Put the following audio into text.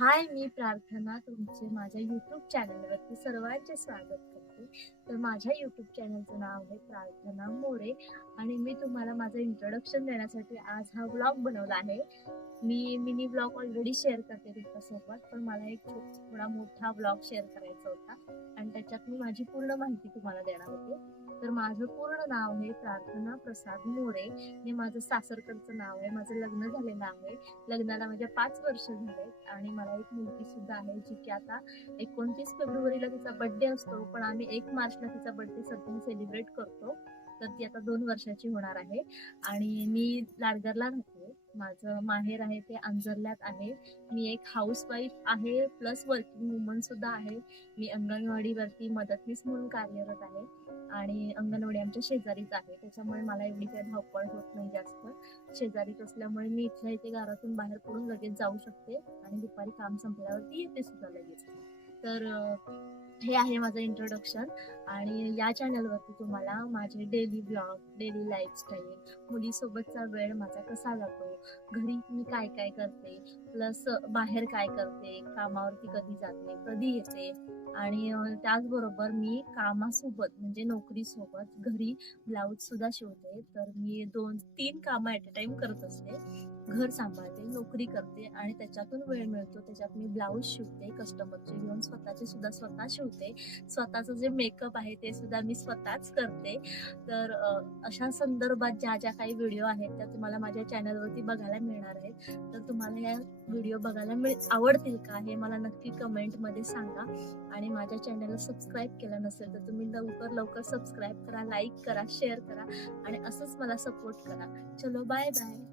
हाय, मी प्रार्थना तुमचे माझ्या यूट्यूब चॅनलवरती सर्वांचे स्वागत करते. तर माझ्या यूट्यूब चॅनलचं नाव आहे प्रार्थना मोरे आणि मी तुम्हाला माझं इंट्रोडक्शन देण्यासाठी आज हा व्लॉग बनवला आहे. मी मिनी व्लॉग ऑलरेडी शेअर करते तुमच्यासोबत, पण मला एक थोडा मोठा व्लॉग शेअर करायचा होता आणि त्याच्यात मी माझी पूर्ण माहिती तुम्हाला देणार होते. तर माझं पूर्ण नाव आहे प्रार्थना प्रसाद मोरे. हे माझं सासरकडचं नाव आहे. माझं लग्न झालेलं आहे. लग्नाला माझ्या 5 वर्ष झालेत आणि मला एक मुलगी सुद्धा आहे, जी की आता 29 फेब्रुवारीला तिचा बर्थडे असतो, पण आम्ही 1 मार्चला तिचा बर्थडे सध्या सेलिब्रेट करतो. तर ती आता 2 वर्षाची होणार आहे आणि मी लाडगरला राहते. माझं माहेर आहे ते अंजरल्यात आहे. मी एक हाऊसवाईफ आहे प्लस वर्किंग वुमन सुद्धा आहे. मी अंगणवाडीवरती मदतनीस म्हणून कार्यरत आहे आणि अंगणवाडी आमच्या शेजारीच आहे, त्याच्यामुळे मला एवढी काही धावपळ होत नाही जास्त. शेजारीच असल्यामुळे मी इथल्या इथे घरातून बाहेर पडून लगेच जाऊ शकते आणि दुपारी काम संपल्यावरती येते सुद्धा लगेच. तर हे आहे माझं इंट्रोडक्शन आणि या चॅनलवरती तुम्हाला माझे डेली ब्लॉग, डेली लाईफस्टाईल, मुलीसोबतचा वेळ माझा कसा जातो, घरी मी काय काय करते, प्लस बाहेर काय करते, कामावरती कधी जाते, कधी येते आणि त्याचबरोबर मी कामासोबत म्हणजे नोकरीसोबत घरी ब्लाऊज सुद्धा शिवते. तर मी 2-3 कामं ॲट अ टाइम करत असते. घर सांभाळते, नोकरी करते आणि त्याच्यातून वेळ मिळतो त्याच्यात मी ब्लाऊज शिवते, कस्टमरचे घेऊन स्वतःचे सुद्धा स्वतः शिवते. स्वतःचं जे मेकअप आहे ते सुद्धा मी स्वतःच करते. तर अशा संदर्भात ज्या ज्या काही व्हिडिओ आहेत त्या तुम्हाला माझ्या चॅनलवरती बघायला मिळणार आहेत. तर तुम्हाला या व्हिडिओ बघायला आवडतील का हे मला नक्की कमेंटमध्ये सांगा आणि माझ्या चॅनलला सबस्क्राईब केलं नसेल तर तुम्ही लवकर सबस्क्राईब करा, लाईक करा, शेअर करा आणि असंच मला सपोर्ट करा. चलो, बाय बाय.